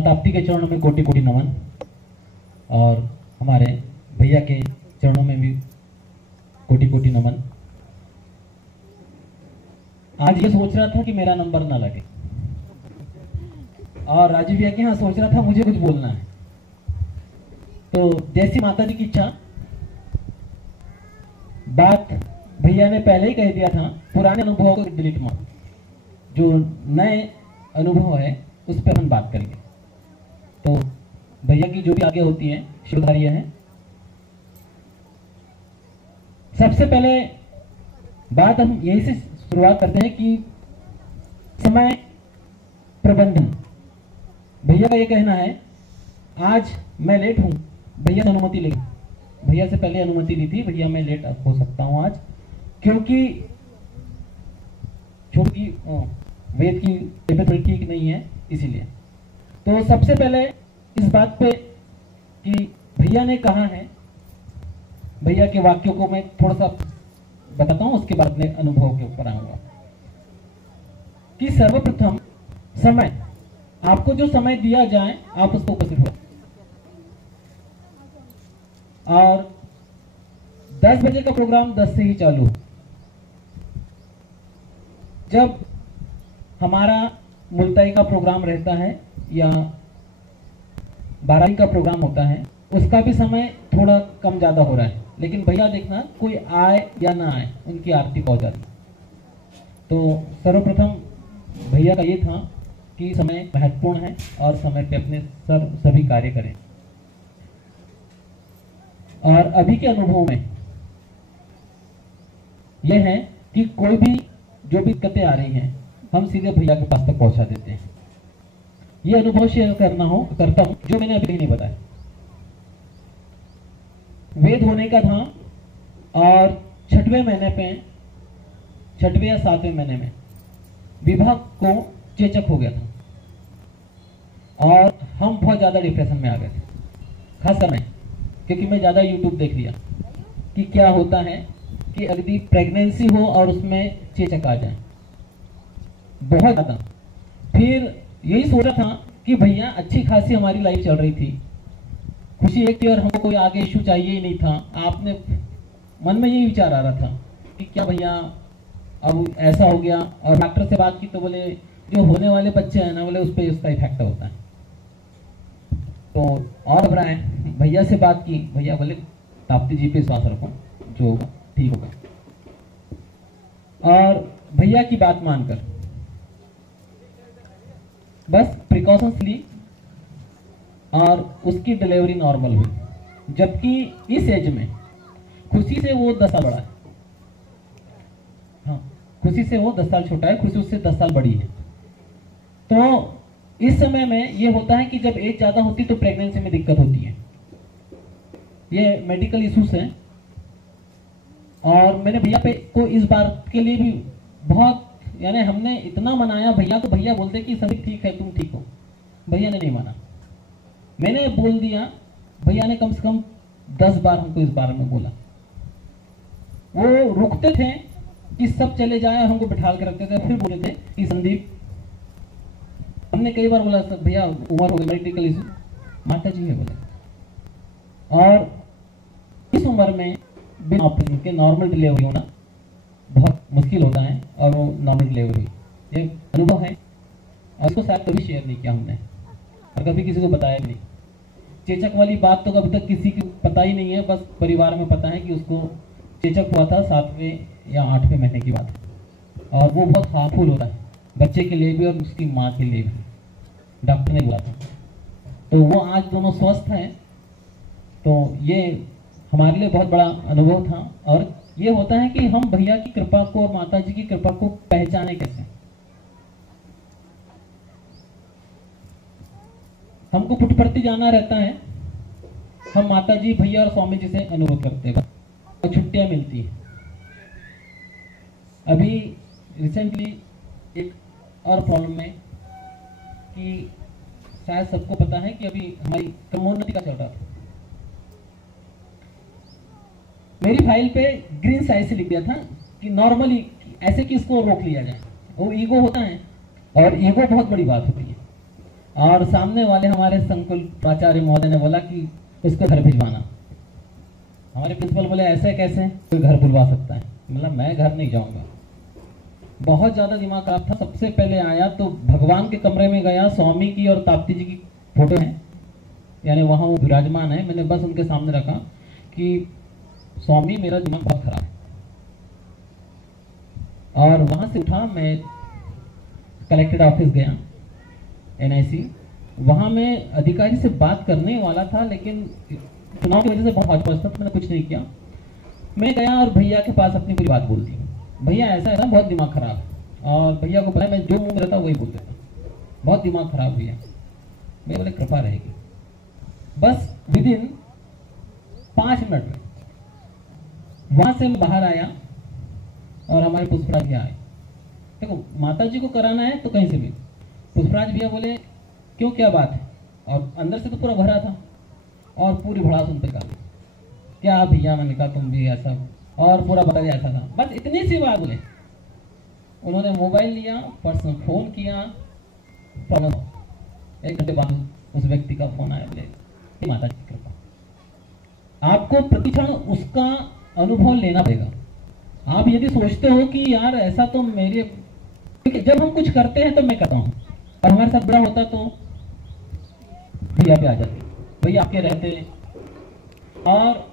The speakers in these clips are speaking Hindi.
ताप्ती के चरणों में कोटि कोटि नमन, और हमारे भैया के चरणों में भी कोटि कोटि नमन। आज ये सोच रहा था कि मेरा नंबर ना लगे, और राजीव भैया के यहाँ सोच रहा था मुझे कुछ बोलना है। तो जैसी माता जी की इच्छा, बात भैया ने पहले ही कह दिया था, पुराने अनुभवों को डिलीट मारो, जो नए अनुभव है उस पर हम बात करेंगे। तो भैया की जो भी आगे होती है शिवधार्य है। सबसे पहले बात हम यही से शुरुआत करते हैं कि समय प्रबंधन। भैया का ये कहना है, आज मैं लेट हूं, भैया से अनुमति लेंगे। भैया से पहले अनुमति ली थी, भैया मैं लेट हो सकता हूं आज, क्योंकि छोटी वेद की तबीयत थोड़ी ठीक नहीं है, इसीलिए। तो सबसे पहले इस बात पे कि भैया ने कहा है, भैया के वाक्यों को मैं थोड़ा सा बताता हूं, उसके बाद में अनुभव के ऊपर आऊंगा। कि सर्वप्रथम समय, आपको जो समय दिया जाए आप उसको उपस्थित हो। और 10 बजे का प्रोग्राम 10 से ही चालू हो। जब हमारा मुल्ताई का प्रोग्राम रहता है या 12 का प्रोग्राम होता है, उसका भी समय थोड़ा कम ज्यादा हो रहा है, लेकिन भैया देखना कोई आए या ना आए उनकी आरती पहुंच जाती। तो सर्वप्रथम भैया का ये था कि समय महत्वपूर्ण है और समय पे अपने सभी कार्य करें। और अभी के अनुभव में यह है कि कोई भी जो भी दिक्कतें आ रही हैं, हम सीधे भैया के पास तक पहुंचा देते हैं। ये अनुभव शेयर करता हूं जो मैंने अभी नहीं बताया। वेद होने का था, और 6वें महीने पे, 6वें या 7वें महीने में विवाह को चेचक हो गया था, और हम बहुत ज्यादा डिप्रेशन में आ गए थे। खास समय, क्योंकि मैं ज्यादा यूट्यूब देख लिया कि क्या होता है कि अगली प्रेगनेंसी हो और उसमें चेचक आ जाए, बहुत ज्यादा। फिर यही सोचा था कि भैया अच्छी खासी हमारी लाइफ चल रही थी, खुशी एक थी, और हमको कोई आगे इशू चाहिए ही नहीं था। आपने मन में यही विचार आ रहा था कि क्या भैया अब ऐसा हो गया। और डॉक्टर से बात की तो बोले जो होने वाले बच्चे हैं ना, बोले उस पर उसका इफेक्ट होता है। तो और घबराए, भैया से बात की, भैया बोले ताप्ती जी पे विश्वास रखो, जो होगा ठीक होगा। और भैया की बात मानकर बस प्रिकॉशंस ली, और उसकी डिलीवरी नॉर्मल हुई। जबकि इस एज में खुशी से वो 10 साल बड़ा है, हाँ खुशी से वो 10 साल छोटा है, खुशी उससे 10 साल बड़ी है। तो इस समय में ये होता है कि जब एज ज्यादा होती तो प्रेगनेंसी में दिक्कत होती है, ये मेडिकल इश्यूज हैं। और मैंने भैया पे को इस बार के लिए भी बहुत, यानी हमने इतना मनाया भैया को, भैया बोलते कि सभी ठीक है, तुम ठीक हो। भैया ने नहीं माना, मैंने बोल दिया, भैया ने कम से कम 10 बार हमको इस बारे में बोला। वो रुकते थे कि सब चले जाए, हमको बिठा के रखते थे, फिर बोले थे कि संदीप, हमने कई बार बोला सर भैया उम्र हो गई, मेडिकल इशू, माता जी है बोले। और इस उम्र में बिना ऑपरेशन के नॉर्मल डिलीवरी होना बहुत मुश्किल होता है, और वो नॉर्मल डिलीवरी ये अनुभव है, और इसको शायद कभी शेयर नहीं किया हमने, और कभी किसी को बताया भी नहीं। चेचक वाली बात तो कभी तक किसी को पता ही नहीं है, बस परिवार में पता है कि उसको चेचक हुआ था 7वें या 8वें महीने की बात, और वो बहुत हार्मफुल होता है बच्चे के लिए भी और उसकी माँ के लिए भी, डॉक्टर ने बोला था। तो वो आज दोनों स्वस्थ हैं। तो ये हमारे लिए बहुत बड़ा अनुभव था। और ये होता है कि हम भैया की कृपा को और माता जी की कृपा को पहचाने कैसे। हमको पुटपरती जाना रहता है, हम माता जी, भैया और स्वामी जी से अनुरोध करते हैं, और छुट्टियां मिलती हैं। अभी रिसेंटली एक और प्रॉब्लम है कि शायद सबको पता है कि अभी हमारी क्रमोन्नति का चल रहा था। मेरी फाइल पे ग्रीन साइज से लिख दिया था कि नॉर्मली ऐसे कि इसको रोक लिया जाए। वो ईगो होता है, और ईगो बहुत बड़ी बात होती है। और सामने वाले हमारे संकुल प्राचार्य महोदय ने बोला कि उसको घर भिजवाना। हमारे प्रिंसिपल बोले ऐसे कैसे कोई घर बुलवा सकता है, मतलब मैं घर नहीं जाऊंगा। बहुत ज्यादा दिमाग खराब था। सबसे पहले आया तो भगवान के कमरे में गया, स्वामी की और ताप्ती जी की फोटो है, यानी वहां वो विराजमान है। मैंने बस उनके सामने रखा कि स्वामी मेरा दिमाग बहुत खराब है। और वहां से उठा, मैं कलेक्टेड ऑफिस गया, NIC। वहां मैं अधिकारी से बात करने वाला था, लेकिन चुनाव की वजह से बहुत हौच-पौच था, तो मैंने कुछ नहीं किया। मैं गया और भैया के पास अपनी पूरी बात बोल दी। भैया ऐसा है ना, बहुत दिमाग खराब है। और भैया को पता है मैं जो मुंह में रहता वही बोल देता, बहुत दिमाग खराब भैया। मैं बोले कृपा रहेगी। बस विदिन 5 मिनट में वहां से मैं बाहर आया और हमारे पुष्पराज भैया आए। देखो माता जी को कराना है तो कहीं से भी। पुष्पराज भैया बोले क्यों, क्या बात है? और अंदर से तो पूरा भरा था और पूरी भड़ास उन पे कर दी। क्या भैया, मैंने कहा तुम भी ऐसा, और पूरा बता दिया ऐसा था। बस इतनी सी बात बोले। उन्होंने मोबाइल लिया, पर्सनल फोन किया, 1 घंटे बाद उस व्यक्ति का फोन आया, बोले माता जी की कृपा। आपको प्रतिक्षण उसका अनुभव लेना पड़ेगा। आप यदि सोचते हो कि यार ऐसा तो मेरे, क्योंकि जब हम कुछ करते हैं तो मैं करता हूँ और हमारे साथ बुरा होता तो भैया पे आ जाते, भैया आपके रहते। और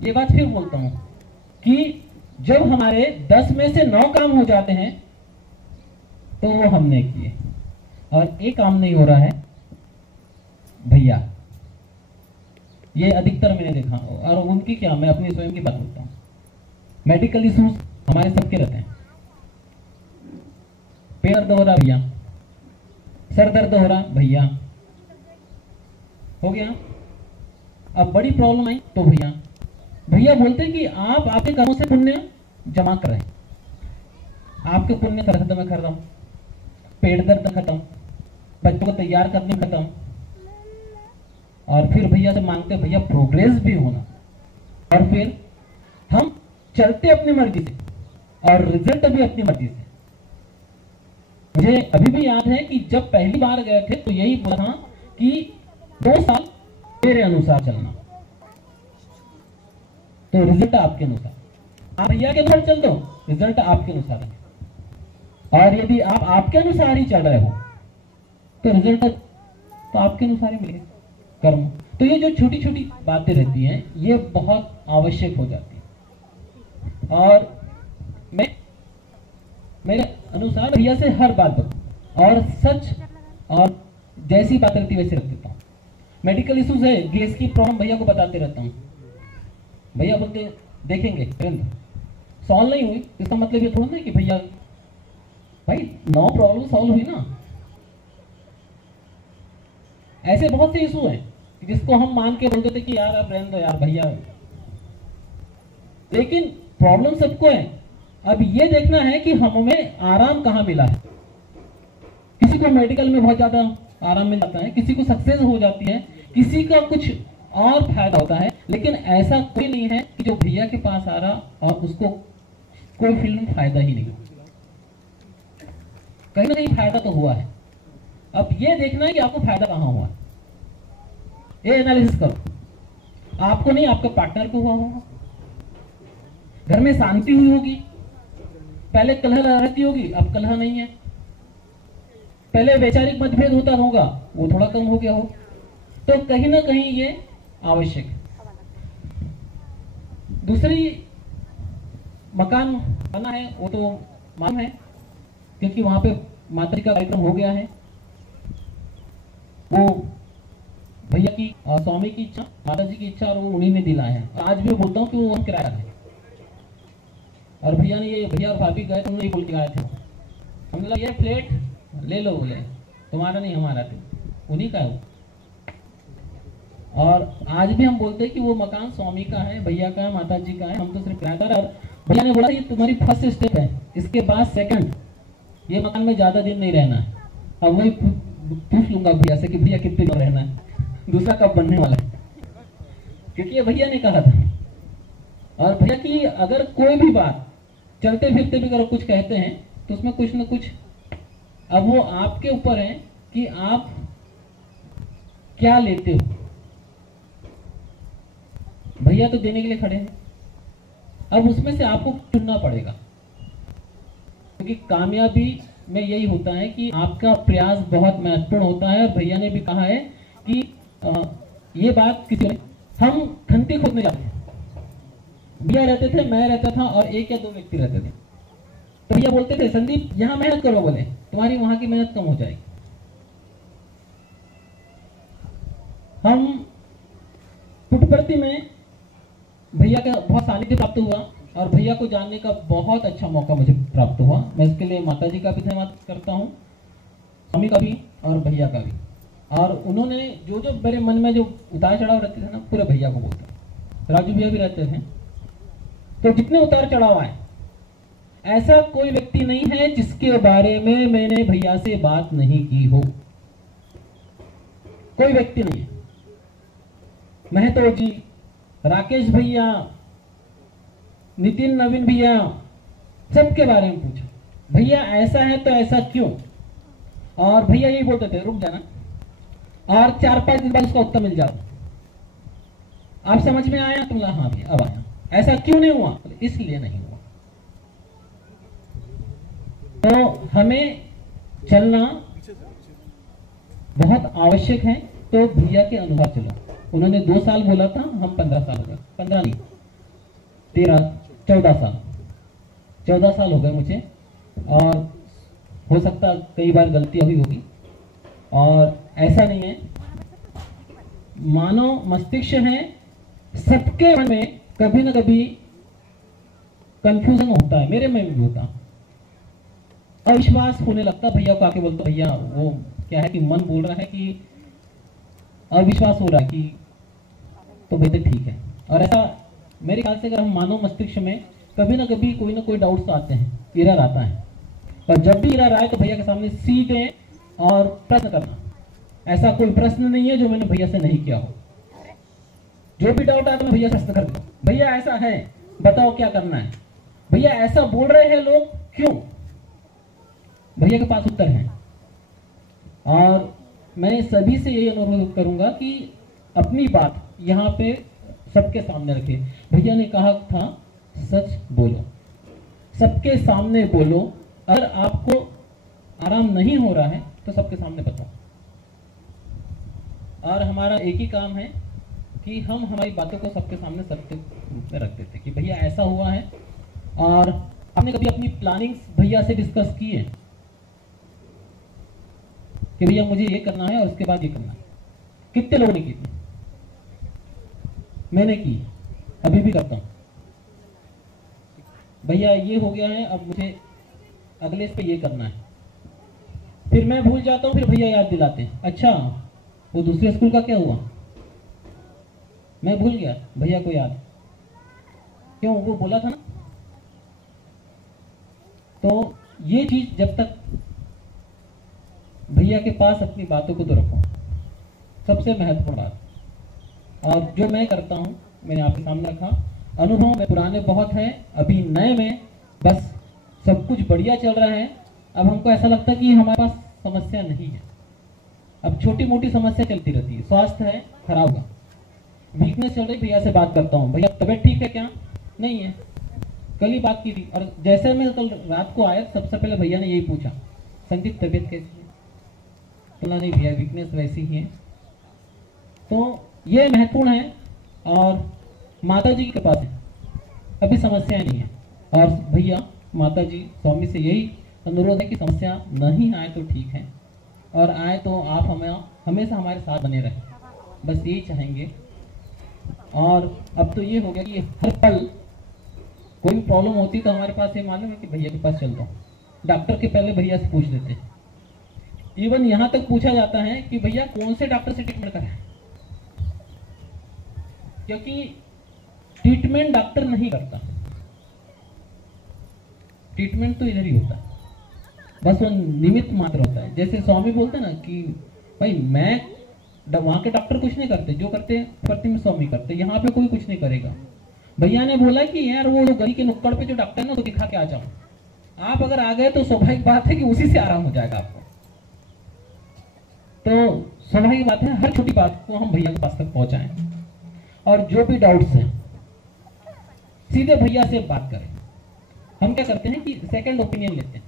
ये बात फिर बोलता हूं कि जब हमारे 10 में से 9 काम हो जाते हैं तो वो हमने किए, और एक काम नहीं हो रहा है भैया। ये अधिकतर मैंने देखा। और उनकी क्या, मैं अपनी स्वयं की बात बोलता हूँ। मेडिकल इश्यूज हमारे सबके रहते हैं। पेट दर्द हो रहा भैया, सर दर्द हो रहा भैया, हो गया। अब बड़ी प्रॉब्लम आई तो भैया। भैया बोलते हैं कि आप आपके कर्मों से पुण्य जमा कर रहे हैं। आपके पुण्य सर दर्द में खत्म, पेट दर्द खत्म, बच्चों को तैयार करने में खत्म। और फिर भैया से मांगते भैया प्रोग्रेस भी होना। और फिर हम चलते अपनी मर्जी से और रिजल्ट भी अपनी मर्जी से। मुझे अभी भी याद है कि जब पहली बार गए थे तो यही बोला था कि 2 साल तेरे अनुसार चलना, तो रिजल्ट आपके अनुसार। आप भैया के अनुसार चल दो, रिजल्ट आपके अनुसार है। और यदि आप आपके अनुसार ही चल रहे हो तो रिजल्ट तो आपके अनुसार ही मिलेगा, कर्म। तो ये जो छोटी छोटी बातें रहती हैं ये बहुत आवश्यक हो जाती है। और मैं मेरे अनुसार भैया से हर बात बताऊं और सच, और जैसी बात रहती वैसे रख देता हूँ। मेडिकल इश्यूज है, गैस की प्रॉब्लम भैया को बताते रहता हूँ। भैया बोलते देखेंगे, सॉल्व नहीं हुई इसका मतलब ये थोड़ा ना कि भैया भाई 9 प्रॉब्लम सॉल्व हुई ना। ऐसे बहुत से इशू हैं जिसको हम मान के बोल देते कि यार आप रहने दो यार भैया, लेकिन प्रॉब्लम सबको है। अब ये देखना है कि हमें आराम कहां मिला है। किसी को मेडिकल में बहुत ज्यादा आराम मिल जाता है, किसी को सक्सेस हो जाती है, किसी का कुछ और फायदा होता है। लेकिन ऐसा कोई नहीं है कि जो भैया के पास आ रहा और उसको कोई फील्ड में फायदा ही नहीं। कहीं ना कहीं फायदा तो हुआ है। अब ये देखना है कि आपको फायदा कहां हुआ, ये एनालिसिस करो। आपको नहीं, आपके पार्टनर को हुआ होगा, घर में शांति हुई होगी, पहले कलह रहती होगी अब कलह नहीं है, पहले वैचारिक मतभेद होता होगा वो थोड़ा कम हो गया हो। तो कहीं ना कहीं ये आवश्यक है। दूसरी, मकान बना है वो तो मालूम है, क्योंकि वहां पे माता जी का कार्यक्रम हो गया है। वो भैया की स्वामी की इच्छा, माता जी की इच्छा, और वो उन्हीं ने दिलाए हैं। और आज भी बोलता हूँ कि वो हम किराया है। और भैया ने ये, भैया और भाभी गए तो उन्होंने बोल के आए थे, हमने कहा ये फ्लैट ले लो, बोले तुम्हारा नहीं हमारा, तो उन्हीं का है वो। और आज भी हम बोलते हैं कि वो मकान स्वामी का है, भैया का है, माता जी का है, हम तो सिर्फ किराएदार। और भैया ने बोला ये तुम्हारी फर्स्ट स्टेप है, इसके बाद सेकंड, ये मकान में ज्यादा दिन नहीं रहना है। अब वही पूछ लूंगा भैया से कि भैया कितने दिन रहना है, दूसरा कब बनने वाला है, क्योंकि ये भैया ने कहा था। और भैया की अगर कोई भी बात चलते फिरते भी अगर कुछ कहते हैं तो उसमें कुछ न कुछ, अब वो आपके ऊपर है कि आप क्या लेते हो। भैया तो देने के लिए खड़े हैं, अब उसमें से आपको चुनना पड़ेगा, क्योंकि कामयाबी में यही होता है कि आपका प्रयास बहुत महत्वपूर्ण होता है। और भैया ने भी कहा है कि ये बात किसी हम खंती खोदने जाते हैं। भैया रहते थे, मैं रहता था और एक या दो व्यक्ति रहते थे। तो भैया बोलते थे संदीप यहां मेहनत करो, बोले तुम्हारी वहां की मेहनत कम हो जाएगी। हम पुटपर्ती में भैया का बहुत सानिध्य प्राप्त हुआ और भैया को जानने का बहुत अच्छा मौका मुझे प्राप्त हुआ। मैं इसके लिए माता जी का भी धन्यवाद करता हूँ, स्वामी का भी और भैया का भी। और उन्होंने जो जो मेरे मन में जो उतार चढ़ाव रहते थे ना, पूरे भैया को बोलता। राजू भैया भी रहते हैं, तो जितने उतार चढ़ाव आए, ऐसा कोई व्यक्ति नहीं है जिसके बारे में मैंने भैया से बात नहीं की हो। कोई व्यक्ति नहीं है। महतो जी, राकेश भैया, नितिन नवीन भैया, सबके बारे में पूछा भैया ऐसा है तो ऐसा क्यों। और भैया यही बोलते थे रुक जाना, और 4-5 दिन बाद उसका उत्तर मिल जाता। आप समझ में आया? तुम हाँ भैया अब आया। ऐसा क्यों नहीं हुआ? इसलिए नहीं हुआ। तो हमें चलना बहुत आवश्यक है। तो भैया के अनुसार चलो। उन्होंने 2 साल बोला था, हम 15 साल हो गए। 15 नहीं, 14 साल 14 साल हो गए मुझे। और हो सकता कई बार गलतियां हुई होगी, और ऐसा नहीं है। मानव मस्तिष्क है, सबके मन में कभी ना कभी कंफ्यूजन होता है, मेरे में भी होता। अविश्वास होने लगता। भैया को आके बोलता भैया वो क्या है कि मन बोल रहा है कि अविश्वास हो रहा है कि, तो बेहतर ठीक है। और ऐसा मेरे ख्याल से अगर हम मानव मस्तिष्क में कभी ना कभी कोई ना कोई डाउट्स आते हैं, एरर आता है। और जब भी एरर आए तो भैया के सामने सीधे और प्रश्न करना। ऐसा कोई प्रश्न नहीं है जो मैंने भैया से नहीं किया हो। जो भी डाउट आता है भैया से प्रश्न कर दो, भैया ऐसा है बताओ क्या करना है, भैया ऐसा बोल रहे हैं लोग क्यों। भैया के पास उत्तर है। और मैं सभी से यही अनुरोध करूंगा कि अपनी बात यहाँ पे सबके सामने रखे। भैया ने कहा था सच बोलो, सबके सामने बोलो। अगर आपको आराम नहीं हो रहा है तो सबके सामने बताओ। और हमारा एक ही काम है कि हम हमारी बातों को सबके सामने सत्य रूप में रख देते कि भैया ऐसा हुआ है। और आपने कभी अपनी प्लानिंग्स भैया से डिस्कस की है कि भैया मुझे ये करना है और उसके बाद ये करना है? कितने लोगों ने की? मैंने की, अभी भी करता हूं। भैया ये हो गया है, अब मुझे अगले इस पे ये करना है। फिर मैं भूल जाता हूं, फिर भैया याद दिलाते हैं अच्छा वो दूसरे स्कूल का क्या हुआ, मैं भूल गया। भैया को याद, क्यों वो बोला था ना। तो ये चीज जब तक भैया के पास अपनी बातों को तो रखो, सबसे महत्वपूर्ण बात। और जो मैं करता हूं मैंने आपके सामने रखा। अनुभव में पुराने बहुत हैं, अभी नए में बस सब कुछ बढ़िया चल रहा है। अब हमको ऐसा लगता है कि हमारे पास समस्या नहीं है। अब छोटी मोटी समस्या चलती रहती है। स्वास्थ्य है खराब होगा, वीकनेस चल रही, भैया से बात करता हूँ, भैया तबीयत ठीक है क्या? नहीं है, कल ही बात की थी। और जैसे मैं कल रात को आया सबसे पहले भैया ने यही पूछा संदीप तबीयत कैसी है? बोला नहीं भैया वीकनेस वैसी ही है। तो ये महत्वपूर्ण है। और माता जी के पास है, अभी समस्या नहीं है। और भैया माता जी स्वामी से यही अनुरोध है कि समस्या नहीं आए तो ठीक है, और आए तो आप हमें हमेशा हमारे साथ बने रहें, बस यही चाहेंगे। और अब तो ये हो गया कि हर पल कोई भी प्रॉब्लम होती तो हमारे पास ये मालूम है कि भैया के पास चल जाओ। डॉक्टर के पहले भैया से पूछ लेते हैं। इवन यहाँ तक पूछा जाता है कि भैया कौन से डॉक्टर से ट्रीटमेंट कराएं, क्योंकि ट्रीटमेंट डॉक्टर नहीं करता, ट्रीटमेंट तो इधर ही होता है, बस वो निमित्त मात्र होता है। जैसे स्वामी बोलते हैं ना कि भाई मैं वहां के डॉक्टर कुछ नहीं करते, जो करते प्रति में स्वामी करते, यहाँ पे कोई कुछ नहीं करेगा। भैया ने बोला कि यार वो गली के नुक्कड़ पे जो डॉक्टर है ना, तो दिखा के आ जाओ। आप अगर आ गए तो स्वाभाविक बात है कि उसी से आराम हो जाएगा आपको। तो स्वाभाविक बात है हर छोटी बात को हम भैया के पास तक पहुंचाएं और जो भी डाउट्स हैं सीधे भैया से बात करें। हम क्या करते हैं कि सेकंड ओपिनियन लेते हैं।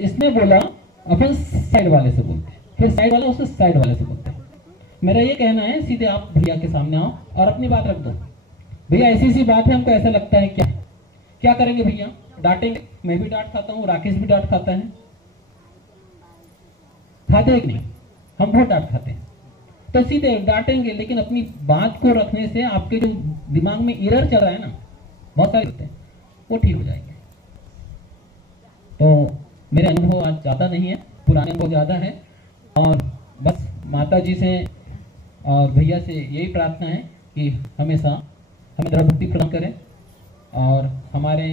इसने बोला अपन साइड वाले से बोलते हैं, फिर साइड वाला उससे साइड वाले से बोलते हैं। मेरा ये कहना है सीधे आप भैया के सामने आओ और अपनी बात रख दो। भैया ऐसी सी बात है, हमको ऐसा लगता है, क्या करेंगे भैया? डांटेंगे। मैं भी डांट खाता हूँ, राकेश भी डांट खाता है। खाते हैं कि नहीं? हम बहुत डांट खाते हैं। तो सीधे डांटेंगे, लेकिन अपनी बात को रखने से आपके जो दिमाग में एरर चल रहा है ना, बहुत सारे होते हैं, वो ठीक हो जाएंगे। तो मेरे अनुभव आज ज़्यादा नहीं है, पुराने अनुभव ज़्यादा है। और बस माता जी से और भैया से यही प्रार्थना है कि हमेशा हमें दृढ़ भक्ति प्रदान करें और हमारे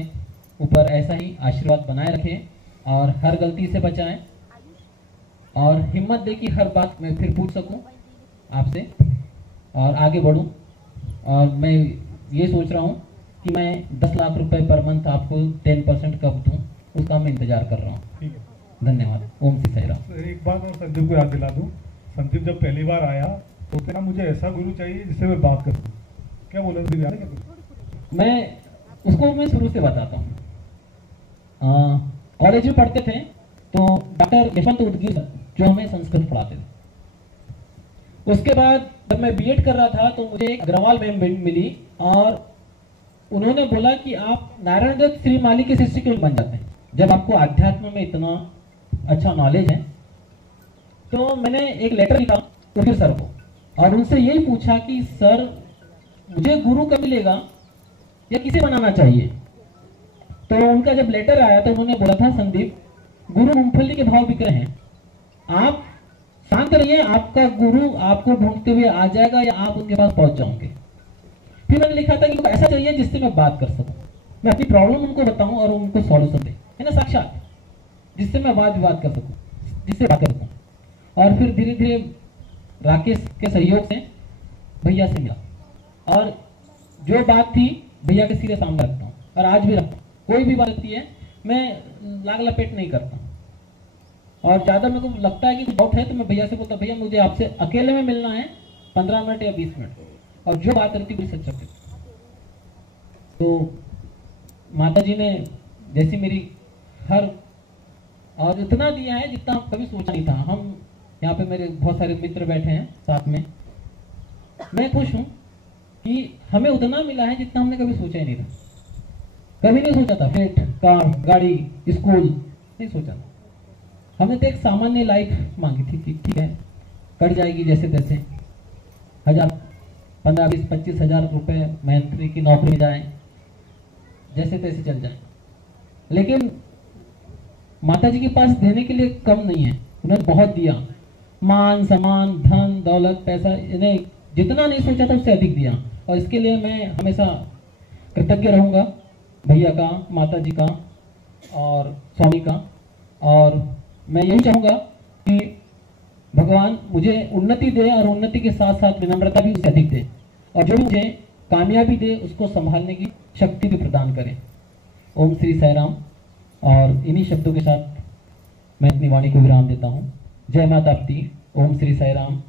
ऊपर ऐसा ही आशीर्वाद बनाए रखें और हर गलती से बचाएं और हिम्मत दे कि हर बात मैं फिर पूछ सकूं आपसे और आगे बढ़ूं। और मैं ये सोच रहा हूं कि मैं 10 लाख रुपए पर मंथ आपको 10% कब दूं, उसका मैं इंतजार कर रहा हूं। धन्यवाद। ओम श्री साई राम। एक बात मैं संदीप को याद दिला दूं, संदीप जब पहली बार आया तो उसने कहा मुझे ऐसा गुरु चाहिए जिससे मैं बात कर सकूं। क्या बोला संदीप, याद है क्या कुछ? मैं शुरू से बताता हूँ। कॉलेज में पढ़ते थे तो डॉक्टर यशवंत उदगीर जो हमें संस्कृत पढ़ाते थे। उसके बाद जब मैं बीएड कर रहा था तो मुझे एक अग्रवाल मैम मिली और उन्होंने बोला कि आप नारायण दत्त श्रीमाली के शिष्य क्यों बन जाते हैं जब आपको अध्यात्म में इतना अच्छा नॉलेज है। तो मैंने एक लेटर लिखा उदगीर सर को और उनसे यही पूछा कि सर मुझे गुरु कब मिलेगा या किसे बनाना चाहिए। तो उनका जब लेटर आया तो उन्होंने बोला था, संदीप गुरु मूंगफली के भाव बिक रहे हैं, आप शांत रहिए, आपका गुरु आपको ढूंढते हुए आ जाएगा या आप उनके पास पहुंच जाओगे। फिर मैंने लिखा था कि ऐसा चाहिए जिससे मैं बात कर सकूं, मैं अपनी प्रॉब्लम उनको बताऊं और उनको सॉल्यूशन दे, है ना, साक्षात, जिससे मैं वाद विवाद कर सकूं, जिससे बात कर सकूं। और फिर धीरे धीरे राकेश के सहयोग से भैया से मिला और जो बात थी भैया के सीधे सामने रखता हूँ और आज भी रखता हूँ। कोई भी बात होती है मैं लाग लपेट नहीं करता और ज़्यादा मेरे को लगता है कि कुछ डाउट है तो मैं भैया से बोलता, भैया मुझे आपसे अकेले में मिलना है 15 मिनट या 20 मिनट, और जो बात रहती है सच सकते। तो माता जी ने जैसी मेरी हर और इतना दिया है जितना कभी सोचा नहीं था। हम यहाँ पे मेरे बहुत सारे मित्र बैठे हैं साथ में, मैं खुश हूँ कि हमें उतना मिला है जितना हमने कभी सोचा ही नहीं था। कभी नहीं सोचा था फ्लैट, कार, गाड़ी, स्कूल, नहीं सोचा था। हमने तो एक सामान्य लाइफ मांगी थी कि ठीक है कट जाएगी जैसे तैसे, 1000, 15, 20, 25 हजार रुपए महीने की नौकरी में जाए, जैसे तैसे चल जाए। लेकिन माता जी के पास देने के लिए कम नहीं है, उन्होंने बहुत दिया, मान सम्मान, धन दौलत, पैसा, इन्हें जितना नहीं सोचा था उससे अधिक दिया। और इसके लिए मैं हमेशा कृतज्ञ रहूंगा भैया का, माता जी का और स्वामी का। और मैं यही चाहूंगा कि भगवान मुझे उन्नति दे और उन्नति के साथ साथ विनम्रता भी उससे अधिक दे और जो मुझे कामयाबी दे उसको संभालने की शक्ति भी प्रदान करे। ओम श्री साई राम। और इन्हीं शब्दों के साथ मैं अपनी वाणी को विराम देता हूँ। जय माता दी। ओम श्री साई राम।